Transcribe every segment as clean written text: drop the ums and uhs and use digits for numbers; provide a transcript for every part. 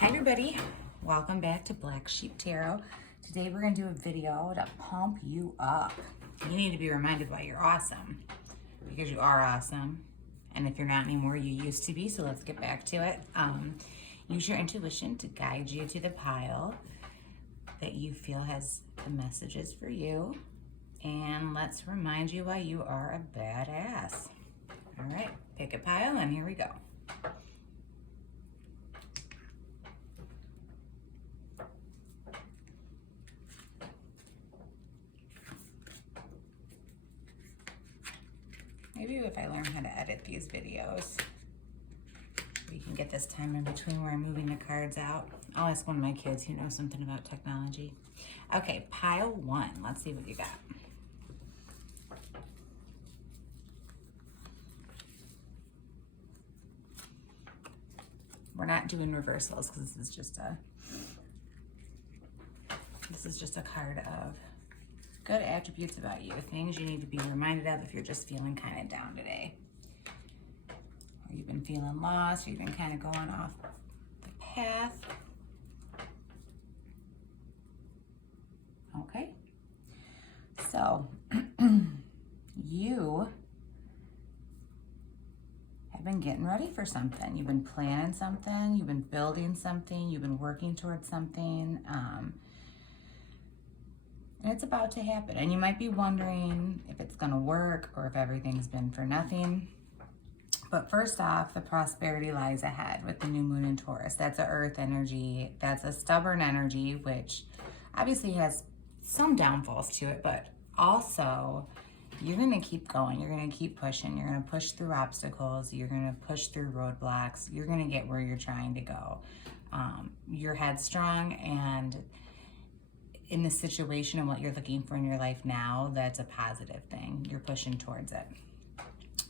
Hi everybody, welcome back to Black Sheep Tarot. Today we're going to do a video to pump you up. You need to be reminded why you're awesome, because you are awesome. And if you're not anymore, you used to be, so let's get back to it. Use your intuition to guide you to the pile that you feel has the messages for you. And let's remind you why you are a badass. All right, pick a pile and here we go. Maybe if I learn how to edit these videos, we can get this time in between where I'm moving the cards out. I'll ask one of my kids who knows something about technology. Okay, pile one. Let's see what you got. We're not doing reversals because this is just a card of good attributes about you, things you need to be reminded of if you're just feeling kind of down today. Or you've been feeling lost, or you've been kind of going off the path. Okay. So, you have been getting ready for something. You've been planning something, you've been building something, you've been working towards something. And it's about to happen. And you might be wondering if it's gonna work or if everything's been for nothing. But first off, the prosperity lies ahead with the new moon in Taurus. That's an earth energy. That's a stubborn energy, which obviously has some downfalls to it, but also you're gonna keep going. You're gonna keep pushing. You're gonna push through obstacles. You're gonna push through roadblocks. You're gonna get where you're trying to go. You're headstrong, and in the situation and what you're looking for in your life now, that's a positive thing. You're pushing towards it.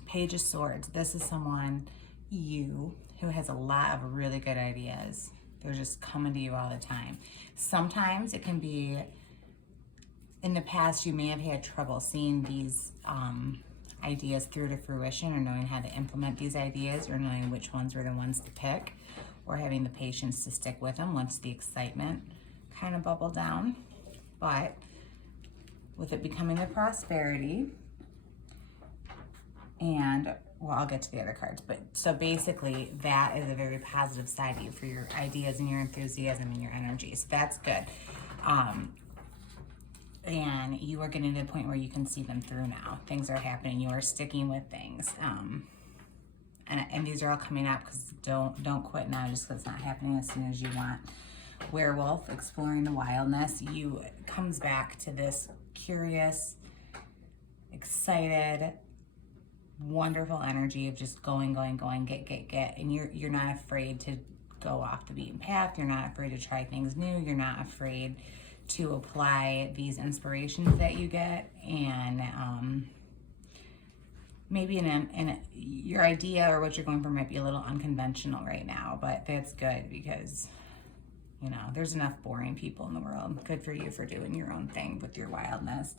Page of Swords. This is someone, you, who has a lot of really good ideas. They're just coming to you all the time. Sometimes it can be, in the past, you may have had trouble seeing these ideas through to fruition, or knowing how to implement these ideas, or knowing which ones were the ones to pick, or having the patience to stick with them once the excitement kind of bubble down. But with it becoming the prosperity, and well, I'll get to the other cards, but so basically that is a very positive side of you for your ideas and your enthusiasm and your energy. So that's good. And you are getting to the point where you can see them through now. Things are happening. You are sticking with things. And these are all coming up, because don't quit now just because it's not happening as soon as you want. Werewolf, exploring the wildness. You comes back to this curious, excited, wonderful energy of just going, get. And you're not afraid to go off the beaten path. You're not afraid to try things new. You're not afraid to apply these inspirations that you get. And maybe your idea or what you're going for might be a little unconventional right now, but that's good, because you know, there's enough boring people in the world. Good for you for doing your own thing with your wildness.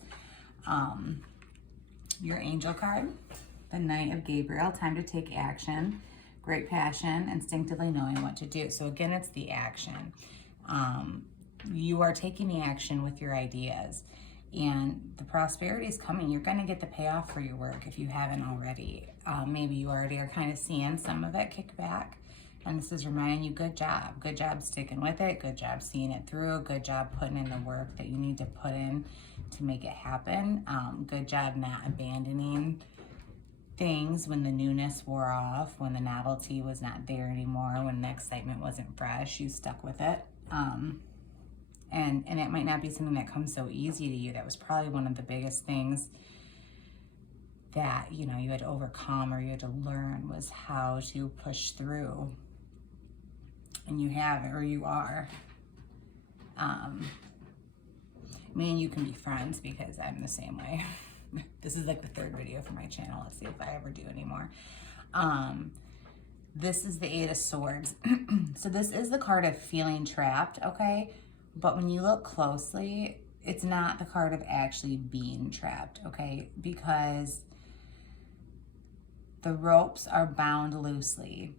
Your angel card, the Knight of Gabriel, time to take action, great passion, instinctively knowing what to do. So again, it's the action. You are taking the action with your ideas, and the prosperity is coming. You're going to get the payoff for your work if you haven't already. Maybe you already are kind of seeing some of it kick back. And this is reminding you, good job sticking with it, good job seeing it through, good job putting in the work that you need to put in to make it happen. Good job not abandoning things when the newness wore off, when the novelty was not there anymore, when the excitement wasn't fresh. You stuck with it. And it might not be something that comes so easy to you. That was probably one of the biggest things that, you know, you had to overcome, or you had to learn, was how to push through. And you have it, or you are. Me and you can be friends, because I'm the same way. This is like the third video for my channel. Let's see if I ever do any more. This is the Eight of Swords. So this is the card of feeling trapped, okay? But when you look closely, it's not the card of actually being trapped, okay? Because the ropes are bound loosely,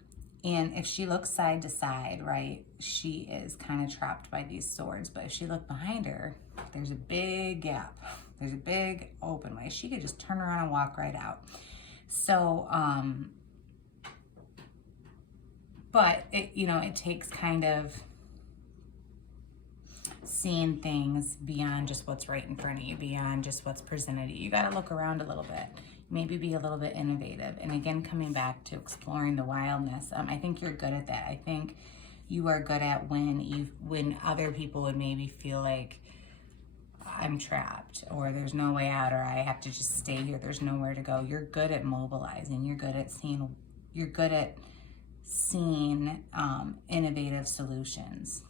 And if she looks side to side, right, she is kind of trapped by these swords. But if she looked behind her, there's a big gap. There's a big open way. She could just turn around and walk right out. So, but it, you know, it takes kind of seeing things beyond just what's right in front of you, beyond just what's presented to you. You got to look around a little bit, maybe be a little bit innovative. And again, coming back to exploring the wildness, I think you're good at that. I think you are good at when other people would maybe feel like I'm trapped, or there's no way out, or I have to just stay here, there's nowhere to go. You're good at mobilizing. You're good at seeing innovative solutions.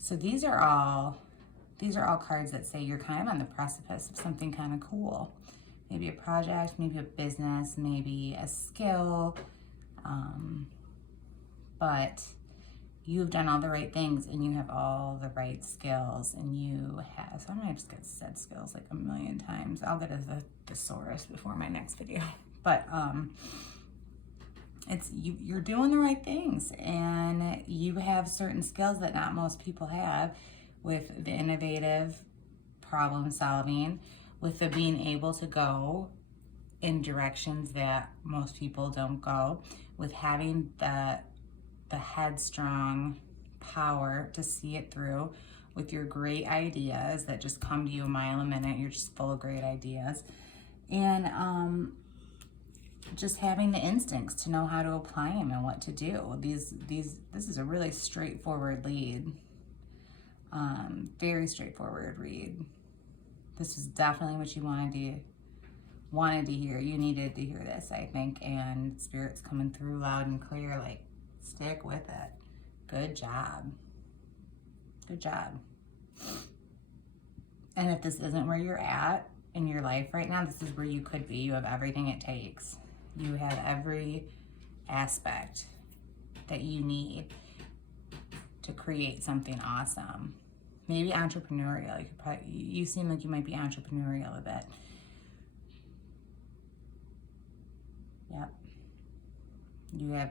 So these are all cards that say you're kind of on the precipice of something kind of cool. Maybe a project, maybe a business, maybe a skill, but you've done all the right things and you have all the right skills, and you have, so I might have just said skills like a million times. I'll get a thesaurus before my next video, but it's you're doing the right things, and you have certain skills that not most people have, with the innovative problem solving, with the being able to go in directions that most people don't go, with having the headstrong power to see it through, with your great ideas that just come to you a mile a minute. You're just full of great ideas, and just having the instincts to know how to apply them and what to do. This is a really straightforward lead, very straightforward read. This is definitely what you wanted to hear. You needed to hear this, I think, and Spirit's coming through loud and clear. Like, stick with it. Good job. Good job. And if this isn't where you're at in your life right now, this is where you could be. You have everything it takes. You have every aspect that you need to create something awesome. Maybe entrepreneurial. You seem like you might be entrepreneurial a bit. Yep. You have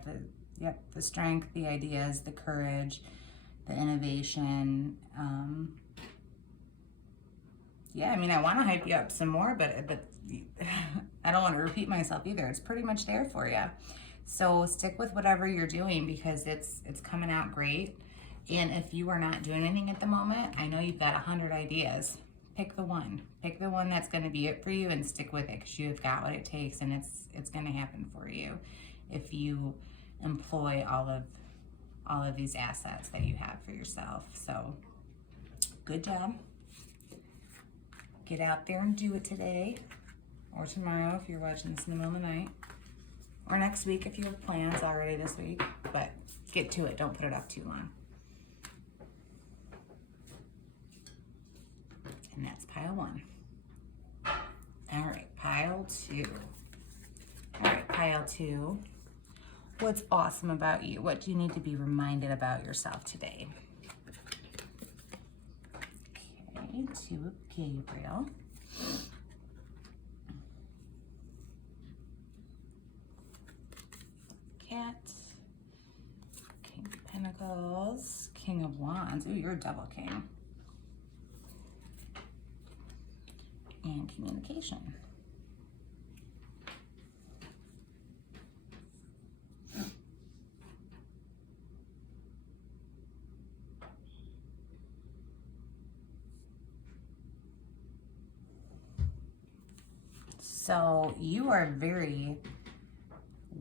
the strength, the ideas, the courage, the innovation. Yeah, I mean, I want to hype you up some more, but I don't want to repeat myself either. It's pretty much there for you. So stick with whatever you're doing, because it's coming out great. And if you are not doing anything at the moment, I know you've got 100 ideas. Pick the one. Pick the one that's going to be it for you, and stick with it, because you have got what it takes, and it's going to happen for you if you employ all of these assets that you have for yourself. So good job. Get out there and do it today, or tomorrow if you're watching this in the middle of the night, or next week if you have plans already this week. But get to it. Don't put it up too long. And that's pile 1. All right, pile 2. All right, pile 2. What's awesome about you? What do you need to be reminded about yourself today? Okay, 2 of Gabriel. Cat. King of Pentacles. King of Wands. Ooh, you're a double king. And communication. So you are a very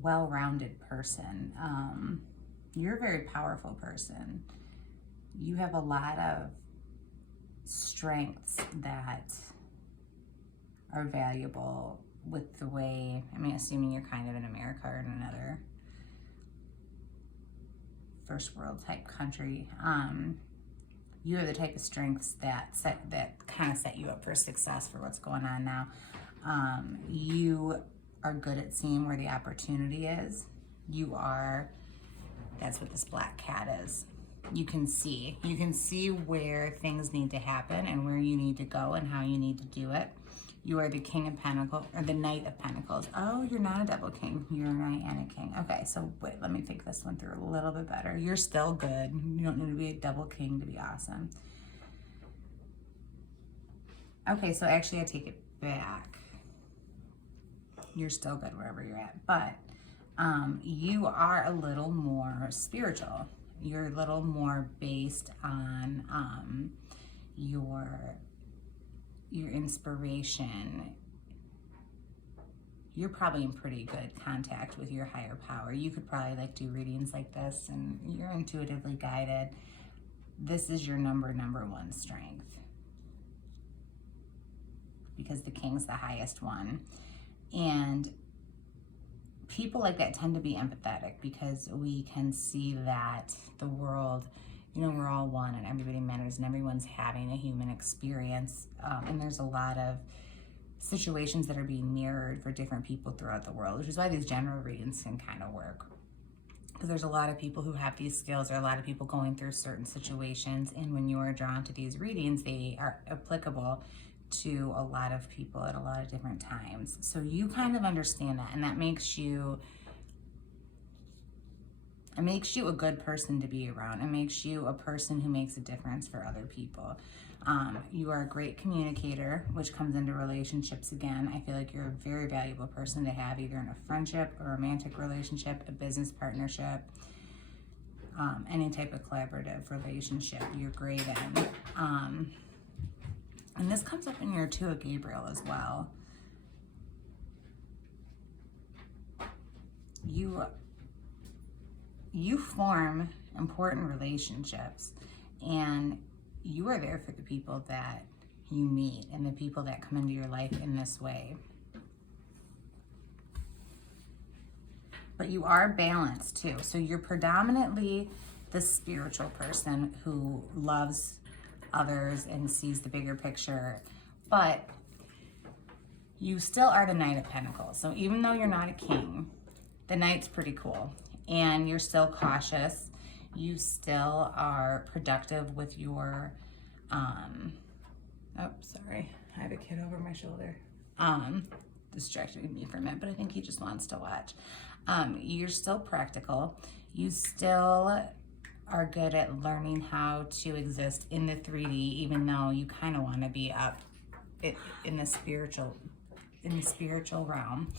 well-rounded person. You're a very powerful person. You have a lot of strengths that are valuable with the way, I mean, assuming you're kind of in America or in another first world type country, you have the type of strengths that kind of set you up for success for what's going on now. You are good at seeing where the opportunity is. That's what this black cat is. You can see where things need to happen and where you need to go and how you need to do it. You are the King of Pentacles, or the Knight of Pentacles. Oh, you're not a double king. You're a knight and a king. Okay, so wait, let me think this one through a little bit better. You're still good. You don't need to be a double king to be awesome. Okay, so actually I take it back. You're still good wherever you're at. But you are a little more spiritual. You're a little more based on your inspiration. You're probably in pretty good contact with your higher power. You could probably like do readings like this, and you're intuitively guided. This is your number one strength, because the king's the highest one. And people like that tend to be empathetic, because we can see that the world, you know, we're all one and everybody matters and everyone's having a human experience. And there's a lot of situations that are being mirrored for different people throughout the world, which is why these general readings can kind of work. Because there's a lot of people who have these skills, or a lot of people going through certain situations. And when you are drawn to these readings, they are applicable to a lot of people at a lot of different times. So you kind of understand that, and that makes you a good person to be around. It makes you a person who makes a difference for other people. You are a great communicator, which comes into relationships again. I feel like you're a very valuable person to have, either in a friendship, a romantic relationship, a business partnership, any type of collaborative relationship you're great in. And this comes up in your Two of Gabriel as well. You form important relationships, and you are there for the people that you meet and the people that come into your life in this way. But you are balanced too. So you're predominantly the spiritual person who loves others and sees the bigger picture, but you still are the Knight of Pentacles. So even though you're not a king, the Knight's pretty cool, and you're still cautious. You still are productive with your oh, sorry, I have a kid over my shoulder distracting me for a minute, but I think he just wants to watch. You're still practical. You still are good at learning how to exist in the 3D, even though you kind of want to be up in the spiritual realm.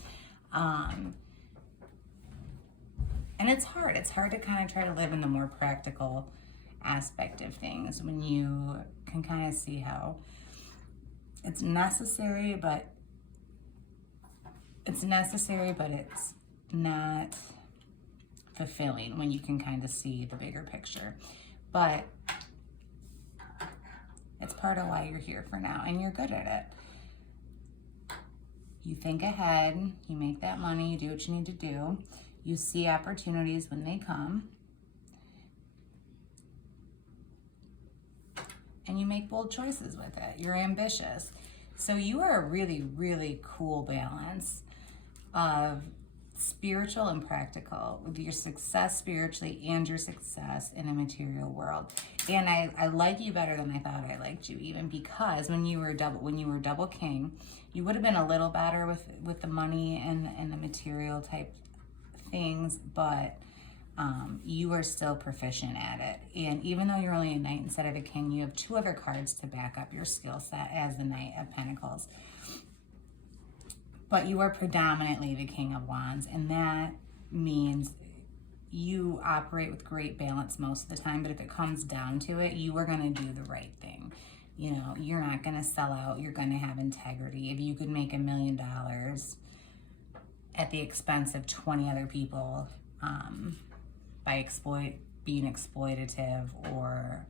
And it's hard. It's hard to kind of try to live in the more practical aspect of things when you can kind of see how it's necessary, but it's not fulfilling when you can kind of see the bigger picture. But it's part of why you're here for now, and you're good at it. You think ahead, you make that money, you do what you need to do. You see opportunities when they come, and you make bold choices with it. You're ambitious. So you are a really, really cool balance of spiritual and practical, with your success spiritually and your success in a material world. And I like you better than I thought I liked you, even because when you were double king, you would have been a little better with the money and the material type things, but you are still proficient at it. And even though you're only a knight instead of a king, you have 2 other cards to back up your skill set as the Knight of Pentacles. But you are predominantly the King of Wands, and that means you operate with great balance most of the time. But if it comes down to it, you are going to do the right thing. You know, you're not going to sell out. You're going to have integrity. If you could make $1 million at the expense of 20 other people by being exploitative or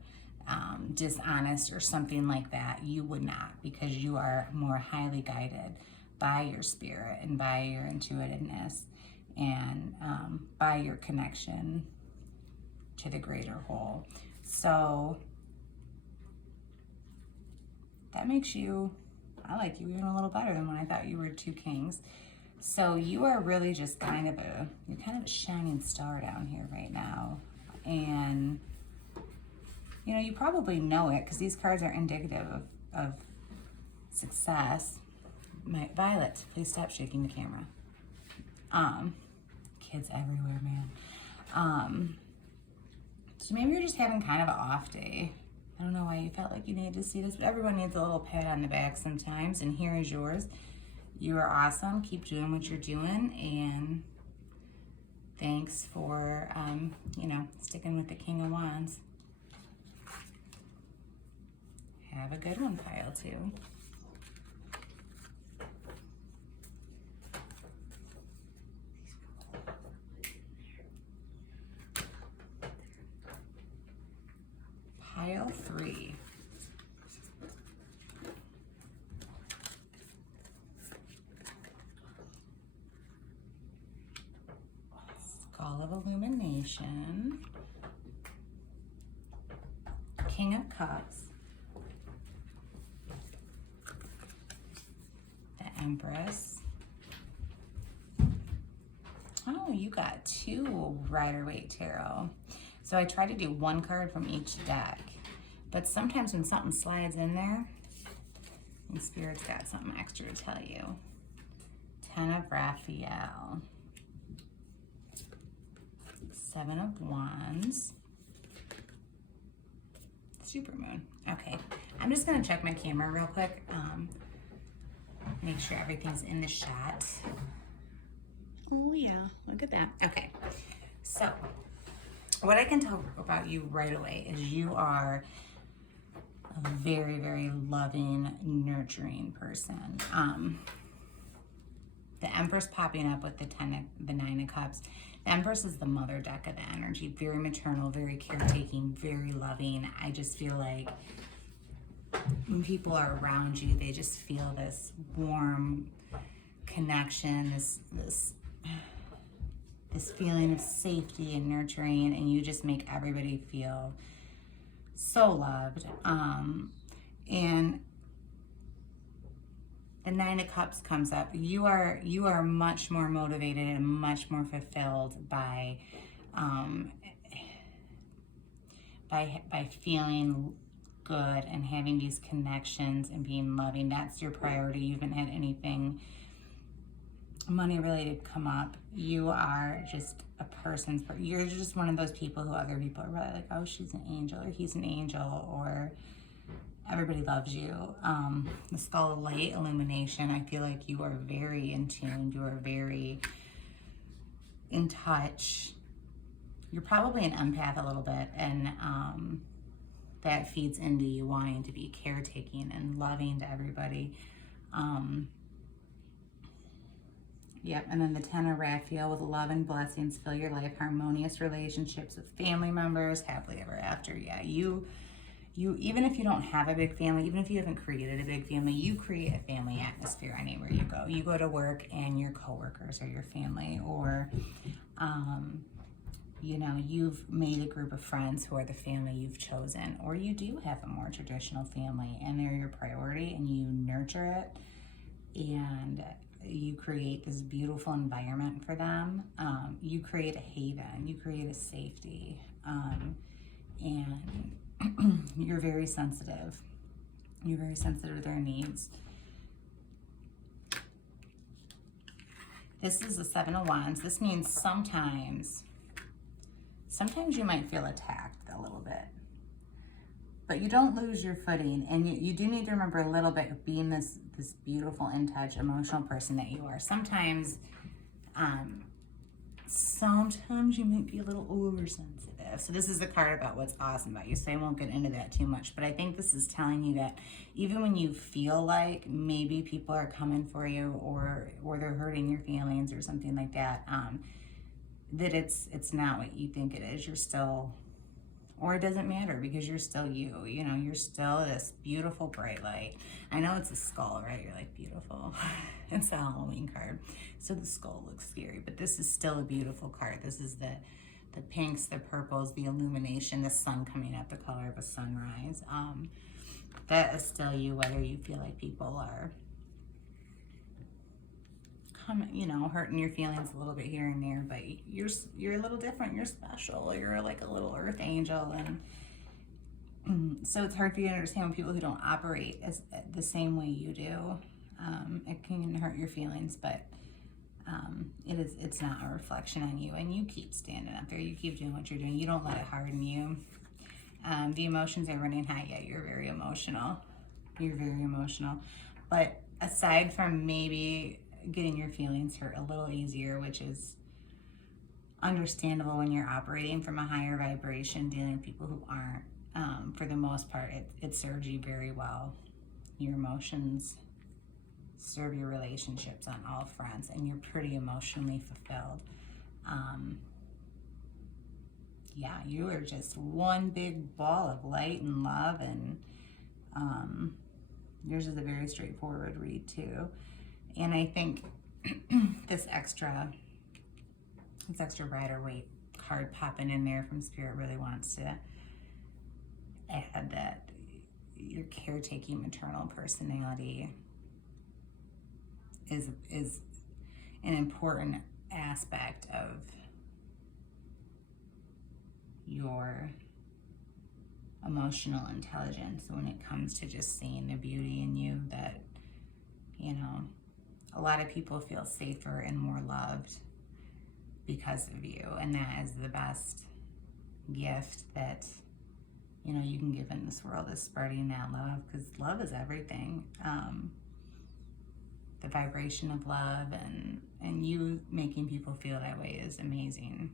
dishonest or something like that, you would not, because you are more highly guided by your spirit and by your intuitiveness and by your connection to the greater whole. So that makes you, I like you even a little better than when I thought you were 2 kings. So you are really just you're kind of a shining star down here right now. And, you know, you probably know it because these cards are indicative of success. Violet, please stop shaking the camera. Kids everywhere, man. So maybe you're just having kind of an off day. I don't know why you felt like you needed to see this, but everyone needs a little pat on the back sometimes, and here is yours. You are awesome. Keep doing what you're doing, and thanks for, you know, sticking with the King of Wands. Have a good one, pile 2. Pile 3. Skull of Illumination. King of Cups. The Empress. Oh, you got 2 Rider-Waite Tarot. So I try to do 1 card from each deck, but sometimes when something slides in there, and Spirit's got something extra to tell you. 10 of Raphael. 7 of Wands. Supermoon. Okay, I'm just gonna check my camera real quick. Make sure everything's in the shot. Oh yeah, look at that. Okay, so what I can tell about you right away is you are a very, very loving, nurturing person. The Empress popping up with the 9 of Cups. The Empress is the mother deck of the energy. Very maternal, very caretaking, very loving. I just feel like when people are around you, they just feel this warm connection, this feeling of safety and nurturing, and you just make everybody feel so loved. And the 9 of Cups comes up. You are much more motivated and much more fulfilled by feeling good and having these connections and being loving. That's your priority. You haven't had anything money related come up. You are just a person's, you're just one of those people who other people are really like, oh, she's an angel, or he's an angel, or everybody loves you. The Skull of Light Illumination, I feel like you are very in tune. You are very in touch. You're probably an empath a little bit, and that feeds into you wanting to be caretaking and loving to everybody. Yep, and then the 10 of Raphael with love and blessings fill your life, harmonious relationships with family members, happily ever after. Yeah, you even if you don't have a big family, even if you haven't created a big family, you create a family atmosphere anywhere you go. You go to work and your coworkers are your family, or you know, you've made a group of friends who are the family you've chosen, or you do have a more traditional family and they're your priority, and you nurture it and you create this beautiful environment for them. You create a haven, you create a safety, and you're very sensitive. You're very sensitive to their needs. This is the 7 of Wands. This means sometimes you might feel attacked a little bit, but you don't lose your footing, and you do need to remember a little bit of being this beautiful, in-touch, emotional person that you are. Sometimes you might be a little oversensitive. So this is the card about what's awesome about you, so I won't get into that too much, but I think this is telling you that even when you feel like maybe people are coming for you, or they're hurting your feelings or something like that, that it's not what you think it is. You're still, or it doesn't matter, because you're still you. You know, you're still this beautiful bright light. I know it's a skull, right? You're like, beautiful. It's a Halloween card, so the skull looks scary, but this is still a beautiful card. This is the pinks, the purples, the illumination, the sun coming up, the color of a sunrise. That is still you, whether you feel like people are you know, hurting your feelings a little bit here and there, but you're a little different. You're special. You're like a little earth angel, and so it's hard for you to understand when people who don't operate as the same way you do. It can hurt your feelings, but it's not a reflection on you, and you keep standing up there. You keep doing what you're doing. You don't let it harden you. The emotions are running high. Yeah, you're very emotional. You're very emotional. But aside from maybe getting your feelings hurt a little easier, which is understandable when you're operating from a higher vibration, dealing with people who aren't, for the most part, it serves you very well. Your emotions serve your relationships on all fronts, and you're pretty emotionally fulfilled. Yeah, you are just one big ball of light and love, and yours is a very straightforward read too. And I think this extra Rider Waite card popping in there from Spirit really wants to add that your caretaking maternal personality is an important aspect of your emotional intelligence when it comes to just seeing the beauty in you, that, you know, a lot of people feel safer and more loved because of you, and that is the best gift that, you know, you can give in this world, is spreading that love, because love is everything. The vibration of love and you making people feel that way is amazing.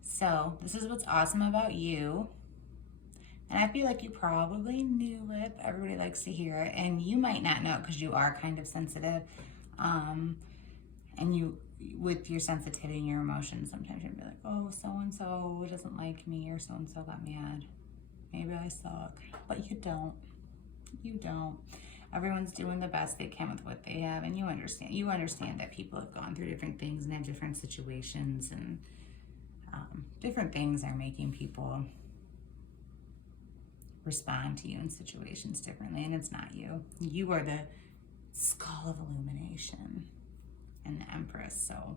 So this is what's awesome about you. And I feel like you probably knew it, but everybody likes to hear it. And you might not know because you are kind of sensitive. And you, with your sensitivity and your emotions, sometimes you'll be like, oh, so-and-so doesn't like me, or so-and-so got mad. Maybe I suck. But you don't. You don't. Everyone's doing the best they can with what they have, and you understand. You understand that people have gone through different things and have different situations, and different things are making people respond to you in situations differently, and it's not you. You are the skull of illumination and the Empress. So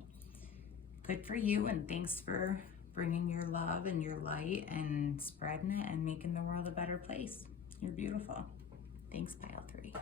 good for you, and thanks for bringing your love and your light and spreading it and making the world a better place. You're beautiful. Thanks, Pile 3.